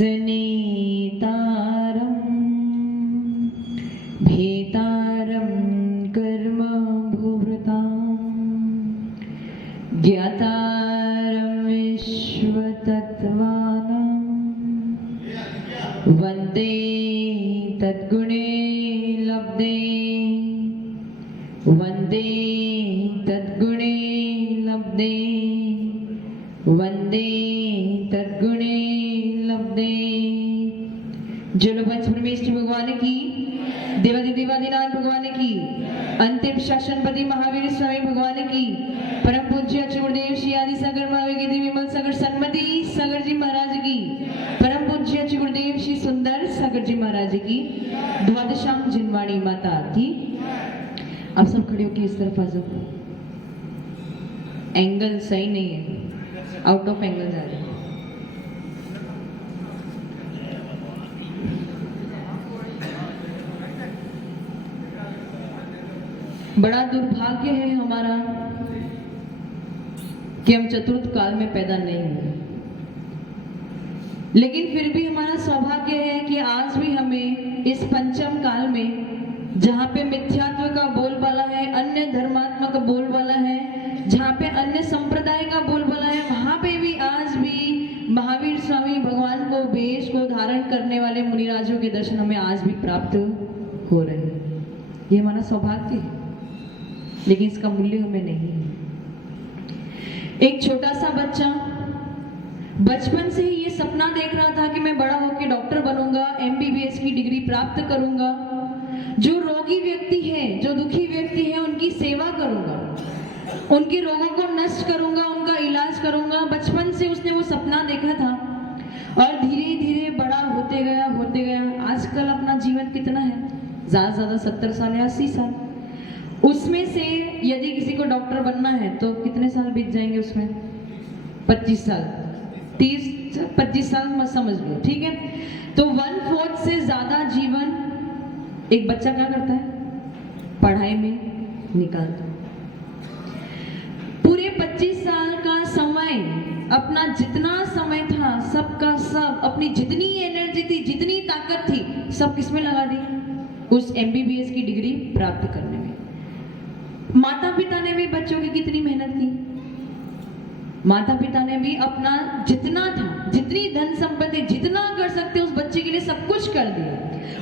स्नेतारं भेतारं कर्म भूभृतां ज्ञातारं विश्वतत्त्वानां वन्दे तद्गुणे लब्धे वन्दे तद्गुणे लब्धे वन्दे तद्गुणे लब्धे। जलो पंच परमेश्वर भगवान की, देवादिदेवादिनाथ भगवान की, अंतिम शासनपति महावीर स्वामी भगवान की, परम पूज्य गुरुदेव श्री आदि सागर महावीर विमल सागर सन्मति सागर जी महाराज की, परम पूज्य गुरुदेव श्री सुंदर सागर जी महाराज की द्वादशाम जिनवाणी माता की। आप सब खड़े होकर इस तरफ आ जाओ। एंगल सही नहीं है, आउट ऑफ एंगल जा रहे हैं। बड़ा दुर्भाग्य है हमारा कि हम चतुर्थ काल में पैदा नहीं हुए, लेकिन फिर भी हमारा सौभाग्य है कि आज भी हमें इस पंचम काल में, जहाँ पे मिथ्यात्व का बोलबाला है, अन्य धर्मात्मा का बोलबाला है, जहाँ पे अन्य संप्रदाय का बोलबाला है, वहाँ पे भी आज भी महावीर स्वामी भगवान को वेश को धारण करने वाले मुनिराजों के दर्शन हमें आज भी प्राप्त हो रहे हैं। ये हमारा सौभाग्य है, लेकिन इसका मूल्य हमें नहीं है। एक छोटा सा बच्चा बचपन से ही ये सपना देख रहा था कि मैं बड़ा होकर डॉक्टर बनूंगा, MBBS की डिग्री प्राप्त करूंगा, जो रोगी व्यक्ति है, जो दुखी व्यक्ति है, उनकी सेवा करूंगा, उनके रोगों को नष्ट करूंगा, उनका इलाज करूंगा। बचपन से उसने वो सपना देखा था और धीरे धीरे बड़ा होते गया होते गया। आजकल अपना जीवन कितना है, ज्यादा से ज्यादा 70 साल या 80 साल। उसमें से यदि किसी को डॉक्टर बनना है तो कितने साल बीत जाएंगे उसमें? 25 साल, 30-25 साल मत समझ लो, ठीक है। तो 1/4 से ज्यादा जीवन एक बच्चा क्या करता है? पढ़ाई में निकालता है। पूरे 25 साल का समय, अपना जितना समय था सबका सब, अपनी जितनी एनर्जी थी, जितनी ताकत थी, सब किसमें लगा दी? उस MBBS की डिग्री प्राप्त करने में। माता पिता ने भी बच्चों की कितनी मेहनत की? माता पिता ने भी अपना जितना था, जितनी धन संपत्ति, जितना कर सकते उस बच्चे के लिए सब कुछ कर दिया।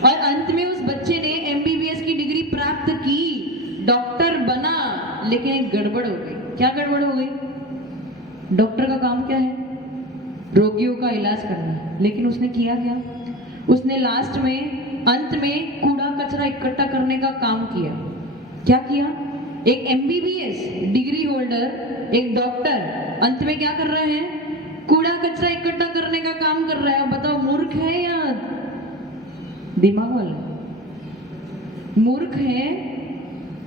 और अंत में उस बच्चे ने MBBS की डिग्री प्राप्त की, डॉक्टर बना, लेकिन एक गड़बड़ हो गई। क्या गड़बड़ हो गई? डॉक्टर का काम क्या है? रोगियों का इलाज करना। लेकिन उसने किया क्या? उसने लास्ट में, अंत में कूड़ा कचरा इकट्ठा करने का काम किया। क्या किया? एक MBBS डिग्री होल्डर, एक डॉक्टर, अंत में क्या कर रहे हैं? कूड़ा कचरा इकट्ठा करने का काम कर रहा है। बताओ, मूर्ख है या दिमाग वाला? मूर्ख है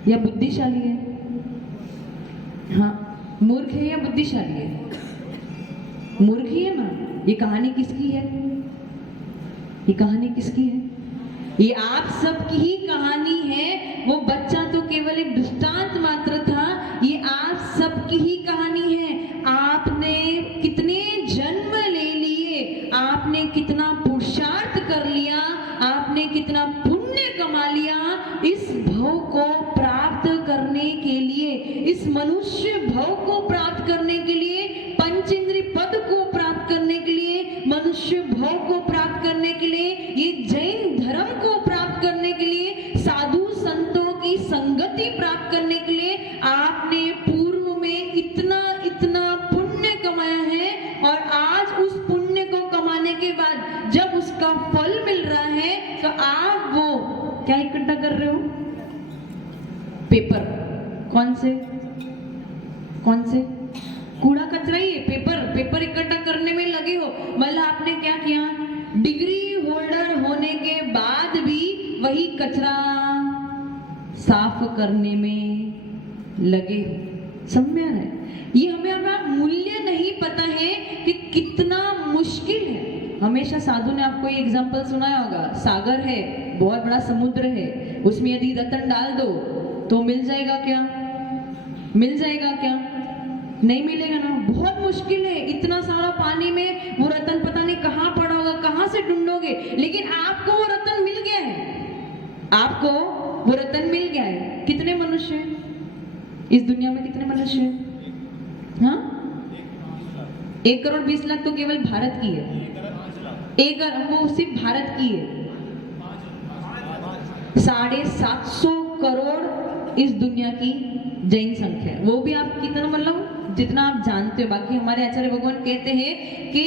या बुद्धिशाली है? हाँ, मूर्ख है या बुद्धिशाली है? मूर्ख ही है ना। ये कहानी किसकी है? ये कहानी किसकी है? ये आप सबकी ही कहानी है। वो बच्चा तो केवल एक दृष्टांत मात्र था, ये आप सबकी ही कहानी है। आपने कितने जन्म ले लिए, आपने कितना पुरुषार्थ कर लिया, आपने कितना पुण्य कमा लिया इस भव को प्राप्त करने के लिए, इस मनुष्य भव को प्राप्त करने के लिए, पंचेंद्रिय पद को प्राप्त करने के लिए, मनुष्य भव को प्राप्त करने के लिए, ये जैन धर्म को प्राप्त करने के लिए, साधु संतों की संगति प्राप्त करने के लिए आपने पूर्व में इतना इतना पुण्य कमाया है। और आज उस पुण्य को कमाने के बाद जब उसका फल मिल रहा है तो आप वो क्या इकट्ठा कर रहे हो? पेपर। कौन से? कौन से? कूड़ा कचरा ही है, पेपर इकट्ठा करने में लगे हो। मतलब आपने क्या किया? डिग्री होल्डर होने के बाद भी वही कचरा साफ करने में लगे हो। समझ में आ रहा है? ये हमें अपना मूल्य नहीं पता है कि कितना मुश्किल है। हमेशा साधु ने आपको ये एग्जाम्पल सुनाया होगा, सागर है, बहुत बड़ा समुद्र है, उसमें यदि रतन डाल दो तो मिल जाएगा क्या? मिल जाएगा क्या? नहीं मिलेगा ना। बहुत मुश्किल है, इतना सारा पानी में वो रतन पता नहीं कहाँ पड़ा होगा, कहाँ से ढूंढोगे, लेकिन आपको वो रत्न मिल गया है, आपको वो रत्न मिल गया है। कितने मनुष्य हैं इस दुनिया में, कितने मनुष्य हैं? हाँ, 1,20,00,000 तो केवल भारत की है, वो सिर्फ भारत की है। 750 करोड़ इस दुनिया की जैन संख्या है, वो भी आप कितना मतलब जितना आप जानते हो। बाकी हमारे आचार्य भगवान कहते हैं कि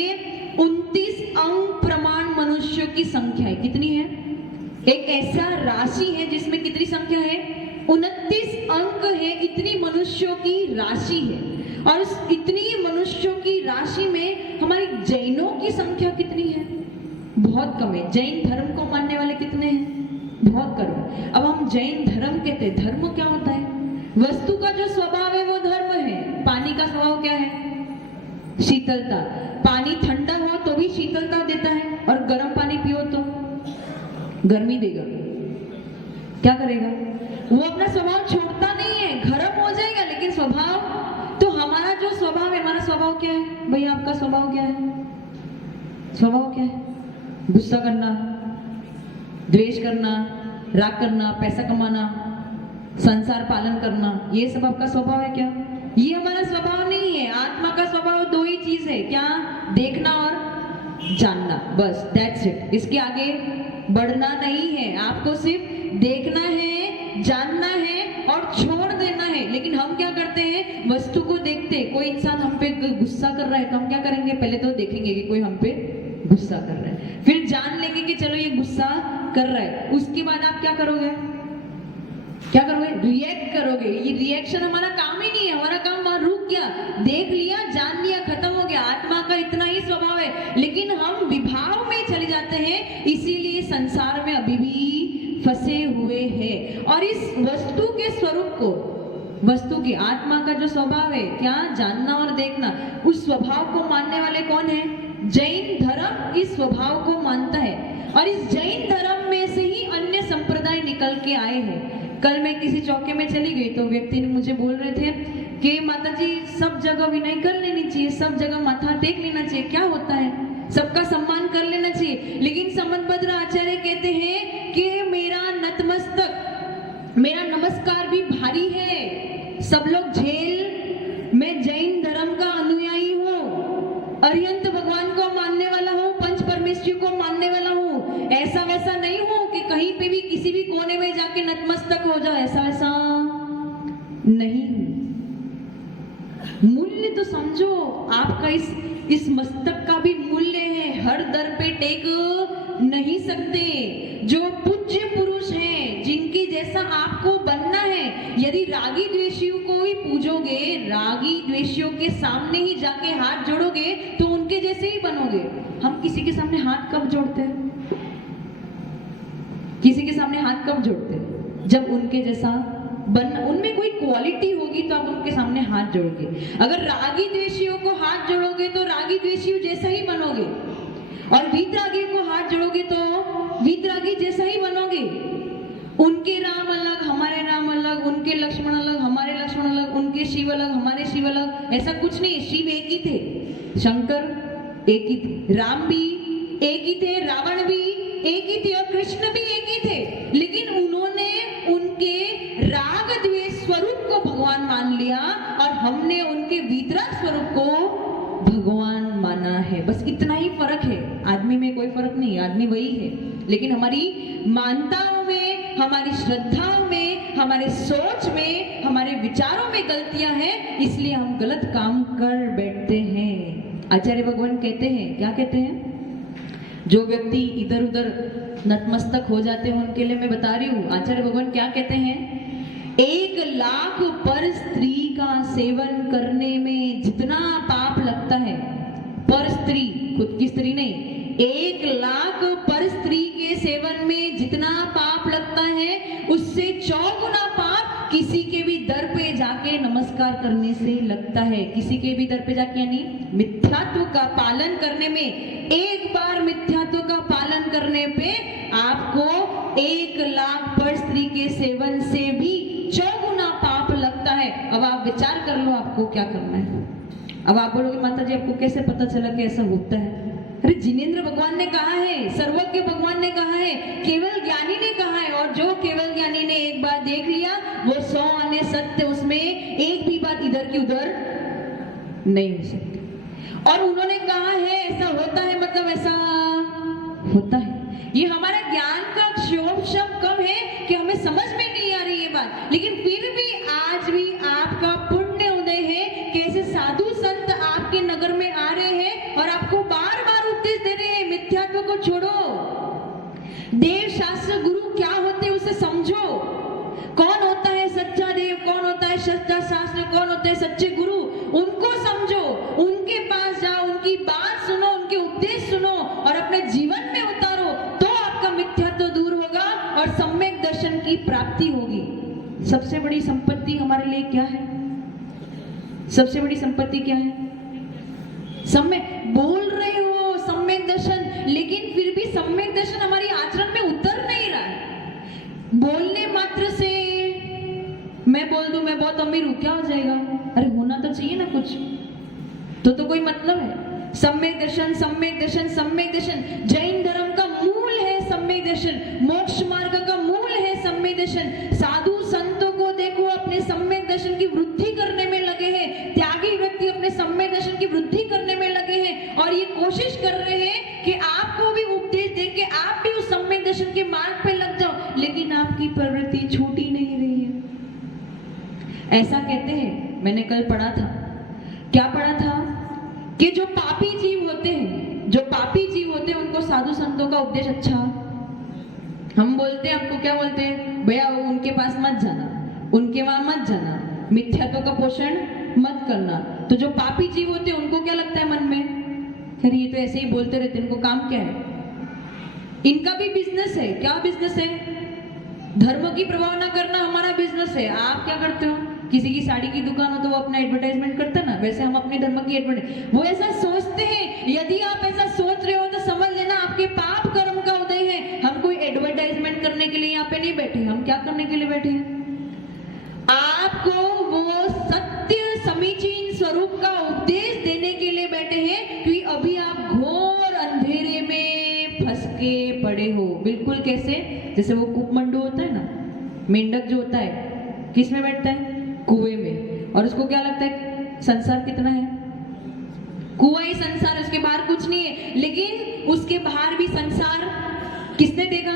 29 अंक प्रमाण मनुष्यों की संख्या है। कितनी है? एक ऐसा राशि है जिसमें कितनी संख्या है? 29 अंक है, इतनी मनुष्यों की राशि है। और उस इतनी मनुष्यों की राशि में हमारी जैनों की संख्या कितनी है? बहुत कम है। जैन धर्म को मानने वाले कितने हैं? बहुत कम है। अब हम जैन धर्म कहते हैं, धर्म क्या होता है? वस्तु का जो स्वभाव है वो धर्म है। पानी का स्वभाव क्या है? शीतलता। पानी ठंडा हो तो भी शीतलता देता है, और गर्म पानी पियो तो गर्मी देगा। क्या करेगा? वो अपना स्वभाव छोड़ता नहीं है, गर्म हो जाएगा लेकिन स्वभाव। तो हमारा जो स्वभाव है, हमारा स्वभाव क्या है भैया? आपका स्वभाव क्या है? स्वभाव क्या है? गुस्सा करना, द्वेष करना, राग करना, पैसा कमाना, संसार पालन करना, ये सब आपका स्वभाव है क्या? ये हमारा स्वभाव नहीं है। आत्मा का स्वभाव दो ही चीज है, क्या? देखना और जानना, बस दैट्स इट। इसके आगे बढ़ना नहीं है। आपको सिर्फ देखना है, जानना है और छोड़ देना है। लेकिन हम क्या करते हैं? वस्तु को देखते, कोई इंसान हम पे गुस्सा कर रहा है तो हम क्या करेंगे? पहले तो देखेंगे कि कोई हम पे गुस्सा कर रहा है, फिर जान लेंगे कि चलो ये गुस्सा कर रहा है। उसके बाद आप क्या करोगे? क्या करोगे? रिएक्ट करोगे। ये रिएक्शन हमारा काम ही नहीं है, हमारा काम वहां रुक गया, देख लिया, जान लिया, खत्म हो गया। आत्मा का इतना ही स्वभाव है, लेकिन हम विभाव में चले जाते हैं, इसीलिए संसार में अभी भी फंसे हुए हैं। और इस वस्तु के स्वरूप को, वस्तु की आत्मा का जो स्वभाव है, क्या? जानना और देखना, उस स्वभाव को मानने वाले कौन है? जैन धर्म इस स्वभाव को मानता है। और इस जैन धर्म में से ही अन्य संप्रदाय निकल के आए हैं। कल मैं किसी चौके में चली गई तो व्यक्ति ने मुझे बोल रहे थे कि माता जी सब जगह विनय कर लेनी चाहिए, सब जगह माथा टेक लेना चाहिए। क्या होता है? सबका सम्मान कर लेना चाहिए। लेकिन संबंधभद्र आचार्य कहते हैं कि मेरा नतमस्तक, मेरा नमस्कार भी भारी है। सब लोग झेल, मैं जैन धर्म का अनुयायी हूँ, अरिहंत भगवान को मानने वाला हूँ, पंच परमेश्वर को मानने वाला हूँ। ऐसा वैसा नहीं हूँ कि कहीं पे भी किसी भी कोने में जाके नतमस्तक हो जाओ, ऐसा वैसा नहीं। मूल्य तो समझो, आपका इस मस्तक का भी मूल्य है। हर दर पे टेक नहीं सकते। जो पूज्य पुरुष हैं, जिनके जैसा आपको बनना है, यदि रागी द्वेषियों को ही पूजोगे, रागी द्वेषियों के सामने ही जाके हाथ जोड़ोगे तो उनके जैसे ही बनोगे। हम किसी के सामने हाथ कब जोड़ते हैं? किसी के सामने हाथ कब जोड़ते हैं? जब उनके जैसा बनना, उनमें कोई क्वालिटी होगी तो आप उनके सामने हाथ जोड़ोगे। अगर रागी द्वेषियों को हाथ जोड़ोगे तो रागी द्वेषियों जैसा ही बनोगे, और वीतरागी को हाथ जोड़ोगे तो वीतरागी जैसा ही बनोगे। उनके राम अलग, हमारे राम अलग, उनके लक्ष्मण अलग, हमारे लक्ष्मण अलग, उनके शिव अलग, हमारे शिव अलग, ऐसा कुछ नहीं। शिव एक ही थे, शंकर एक ही थे, राम भी एक ही थे, रावण भी एक ही थे और कृष्ण भी एक ही थे। लेकिन उन्होंने उनके राग द्वेष स्वरूप को भगवान मान लिया और हमने उनके वीतराग स्वरूप को भगवान माना है। बस इतना ही फर्क है। आदमी में कोई फर्क नहीं, आदमी वही है। लेकिन हमारी मान्यताओं में, हमारी श्रद्धाओं में, हमारे सोच में, हमारे विचारों में गलतियां हैं, इसलिए हम गलत काम कर बैठते हैं। आचार्य भगवान कहते हैं, क्या कहते हैं? जो व्यक्ति इधर उधर नतमस्तक हो जाते हैं उनके लिए मैं बता रही हूँ। आचार्य भगवान क्या कहते हैं? 1,00,000 पर स्त्री का सेवन करने में जितना पाप लगता है, पर स्त्री, खुद की स्त्री नहीं, 1,00,000 पर स्त्री के सेवन में जितना पाप लगता है, उससे 4 गुना पाप किसी के भी दर पे जाके नमस्कार करने से लगता है। किसी के भी दर पे जाके, यानी मिथ्यात्व का पालन करने में, एक बार मिथ्यात्व का पालन करने पे आपको 1,00,000 पर स्त्री के सेवन से भी 4 गुना पाप लगता है। अब आप विचार कर लो आपको क्या करना है। अब आप बोलोगे माता जी आपको कैसे पता चला कि ऐसा होता है? अरे जिनेंद्र भगवान ने कहा है, सर्वज्ञ भगवान ने कहा है, केवल ज्ञानी ने कहा है, और जो केवल ज्ञानी ने एक बार देख लिया वो 100 आने सत्य, उसमें एक भी बात इधर की उधर नहीं हो सकती। और उन्होंने कहा है ऐसा होता है, मतलब ऐसा होता है। ये हमारा ज्ञान का क्षोभ कम है कि हमें समझ में नहीं आ रही ये बात, लेकिन फिर भी आज भी आपका पुण्य उदय है कि ऐसे साधु संत आपके नगर में आ रहे हैं और आपको बार बार उपदेश दे रहे हैं, मिथ्यात्व को छोड़ो, देव शास्त्र गुरु क्या होते हैं उसे समझो, कौन होता है सच्चा देव, कौन होता है सच्चा शास्त्र, कौन होते हैं सच्चे गुरु, उनको समझो, उनके पास जाओ, उनकी बात सुनो, उनके उपदेश सुनो और अपने जीवन में उतारो, तो आपका मिथ्यात्व दूर होगा और सम्यक दर्शन की प्राप्ति होगी। सबसे बड़ी संपत्ति हमारे लिए क्या है? सबसे बड़ी संपत्ति क्या है? सम्यक, बोल रहे हो सम्यक दर्शन, लेकिन फिर भी सम्यक दर्शन हमारी आचरण में उतर नहीं रहा है। बोलने मात्र से मैं बोल दूं मैं बहुत अमीर हूं, क्या हो जाएगा? अरे होना तो चाहिए ना कुछ, तो कोई मतलब है। सम्यक दर्शन, सम्यक दर्शन, सम्यक दर्शन, जैन धर्म का मूल है सम्यक दर्शन, मोक्ष मार्ग का मूल है सम्यक दर्शन। साधु संतों को देखो अपने सम्यक दर्शन की वृद्धि करने में लगे हैं, त्यागी व्यक्ति अपने सम्यक दर्शन की वृद्धि करने में लगे हैं और ये कोशिश कर रहे हैं कि आपको भी उपदेश देके आप भी उस सम्यक दर्शन के मार्ग पे लग जाओ, लेकिन आपकी प्रवृत्ति छूटी नहीं रही है। ऐसा कहते हैं, मैंने कल पढ़ा था, क्या पढ़ा था कि जो पापी जीव होते हैं, जो पापी जीव होते हैं उनको साधु संतों का उपदेश अच्छा, हम बोलते हैं, आपको क्या बोलते हैं, भैया उनके पास मत जाना, उनके वहां मत जाना, मिथ्यात्व का पोषण मत करना। तो जो पापी जीव होते हैं उनको क्या लगता है मन में, अरे ये तो ऐसे ही बोलते रहते हैं, इनको काम क्या है? इनका भी बिजनेस है। क्या बिजनेस है? धर्म की प्रभाव ना करना हमारा बिजनेस है। आप क्या करते हो? किसी की साड़ी की दुकान हो तो वो अपना एडवर्टाइजमेंट करता है ना, वैसे हम अपने धर्म की एडवर्टाइज, वो ऐसा सोचते हैं। यदि आप ऐसा सोच रहे हो तो समझ लेना आपके पाप कर्म का उदय है। हम कोई एडवर्टाइजमेंट करने के लिए यहाँ पे नहीं बैठे, हम क्या करने के लिए बैठे हैं? आपको वो सत्य समीचीन स्वरूप का उपदेश देने के लिए बैठे हैं, क्योंकि अभी आप घोर अंधेरे में फंस के पड़े हो। बिल्कुल कैसे? जैसे वो कूपमंडू होता है ना, मेंढक जो होता है किस में बैठता है? कुएं में। और उसको क्या लगता है संसार कितना है? कुआं ही संसार, उसके बाहर कुछ नहीं है। लेकिन उसके बाहर भी संसार किसने देखा?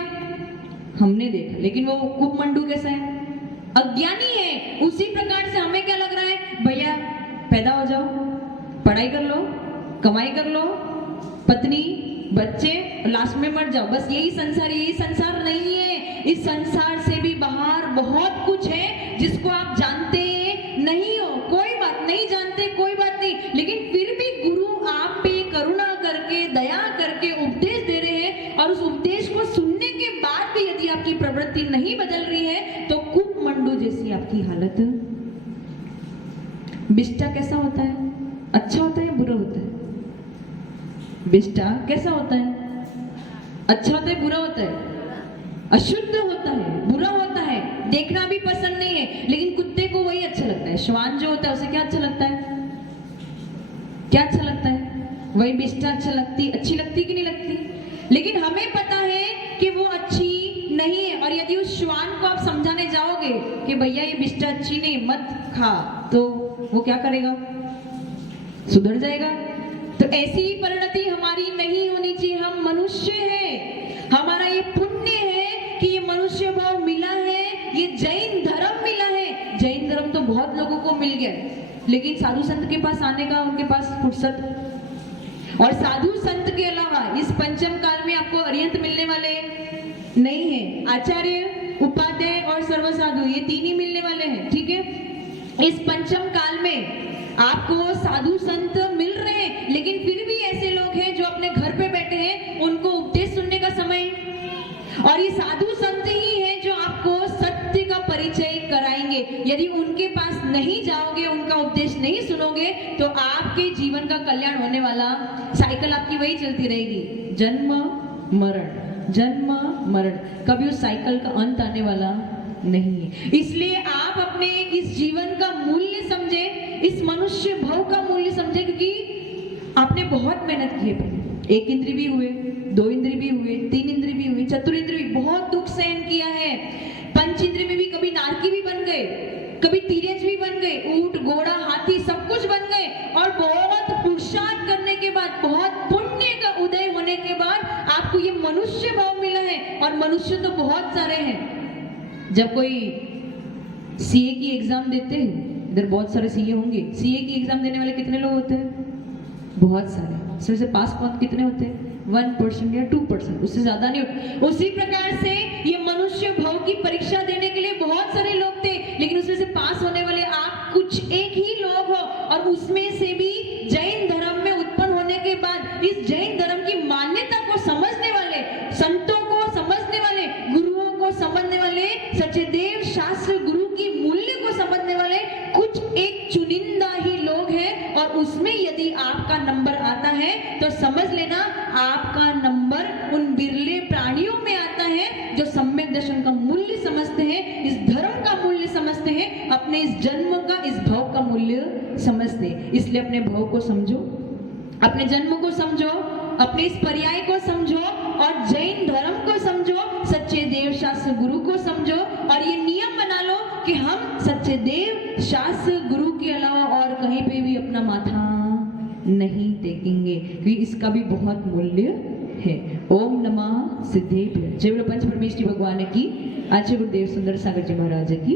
हमने देखा। लेकिन वो कूपमंडू कैसा है? अज्ञानी है। उसी प्रकार से हमें क्या लग रहा है, भैया पैदा हो जाओ, पढ़ाई कर लो, कमाई कर लो, पत्नी बच्चे, लास्ट में मर जाओ, बस यही संसार। यही संसार नहीं है। इस संसार से भी बाहर बहुत कुछ है जिसको आप जानते नहीं हो। कोई बात नहीं, जानते कोई बात नहीं, लेकिन फिर भी गुरु आप पे करुणा करके, दया करके उपदेश दे रहे हैं, और उस उपदेश को सुनने के बाद भी यदि आपकी प्रवृत्ति नहीं बदल रही है तो कूपमंडू जैसी आपकी हालत है। बिष्टा कैसा होता है? अच्छा होता है, बुरा होता है? बिष्टा कैसा होता है? अच्छा होता है, बुरा होता है? अशुद्ध होता है, बुरा होता है, देखना भी पसंद नहीं है। लेकिन कुत्ते को वही अच्छा लगता है। श्वान जो होता है उसे क्या अच्छा लगता है? क्या अच्छा लगता है? वही बिष्टा अच्छी लगती कि नहीं लगती? लेकिन हमें पता है कि वो अच्छी नहीं है। और यदि उस श्वान को आप समझाने जाओगे कि भैया ये बिष्टा अच्छी नहीं, मत खा, तो वो क्या करेगा? सुधर जाएगा। तो ऐसी ही परिणति हमारी नहीं होनी चाहिए। हम मनुष्य हैं, हमारा ये पुण्य है कि ये मनुष्य भाव मिला है, ये जैन धर्म मिला है। जैन धर्म तो बहुत लोगों को मिल गया, लेकिन साधु संत के पास आने का उनके पास फुर्सत। और साधु संत के अलावा इस पंचम काल में आपको अर्यंत मिलने वाले नहीं है। आचार्य, उपाध्याय और सर्वसाधु, ये तीन ही मिलने वाले हैं। ठीक है, इस पंचम काल में आपको साधु संत मिल रहे हैं, लेकिन फिर भी ऐसे लोग हैं जो अपने घर पे बैठे हैं, उनको उपदेश सुनने का समय। और ये साधु संत ही हैं जो आपको सत्य का परिचय कराएंगे। यदि उनके पास नहीं जाओगे, उनका उपदेश नहीं सुनोगे, तो आपके जीवन का कल्याण होने वाला, साइकिल आपकी वही चलती रहेगी, जन्म मरण, जन्म मरण। कभी उस साइकिल का अंत आने वाला नहीं है। इसलिए आप अपने इस जीवन का मूल्य समझे, इस मनुष्य भाव का मूल्य समझे, क्योंकि आपने बहुत मेहनत की है। एक इंद्रिय भी हुए, दो इंद्रिय भी हुए, तीन इंद्रिय भी हुए, चतुर इंद्रिय भी, बहुत दुख सहन किया है। पंच इंद्रिय में भी कभी नारकी भी बन गए, कभी तिर्यज भी बन गए, ऊंट घोड़ा हाथी सब कुछ बन गए, और बहुत पुरुषार्थ करने के बाद, बहुत पुण्य का उदय होने के बाद आपको ये मनुष्य भाव मिला है। और मनुष्य तो बहुत सारे हैं। जब कोई सीए की एग्जाम देते हैं, इधर बहुत सारे सीए होंगे, सीए की एग्जाम देने वाले कितने लोग होते हैं? बहुत सारे। इसमें से पास कौन कितने होते हैं? 1% या 2%, उससे ज्यादा नहीं होते। उसी प्रकार से ये मनुष्य भाव की परीक्षा देने के लिए बहुत सारे लोग थे, लेकिन उसमें से पास होने वाले आप कुछ एक ही लोग हो। और उसमें से भी जैन धर्म में उत्पन्न होने के बाद इस जैन धर्म की मान्यता को समझने वाले, संतों को समझने वाले, गुरुओं को समझने वाले, सचदेव शास्त्र गुरु की मूल्य को समझने वाले कुछ एक चुनिंदा ही लोग हैं। और उसमें यदि आपका नंबर आता है तो समझ लेना आपका नंबर उन बिरले प्राणियों में आता है जो सम्यक दर्शन का मूल्य समझते हैं, इस धर्म का मूल्य समझते हैं, अपने इस जन्म का, इस भव का मूल्य समझते हैं। इसलिए अपने भव को समझो, अपने जन्म को समझो, अपने इस पर्याय को समझो, और जैन धर्म को समझो, सच्चे देव शास्त्र गुरु को समझो, और ये नियम बना लो कि हम सच्चे देव शास्त्र गुरु के अलावा और कहीं पे भी अपना माथा नहीं टेकेंगे, क्योंकि इसका भी बहुत मूल्य है। ओम नमः सिद्धेभ्य। जय बोलो पंच परमेष्ठी भगवान की, आचार्य गुरुदेव सुंदर सागर जी महाराज की।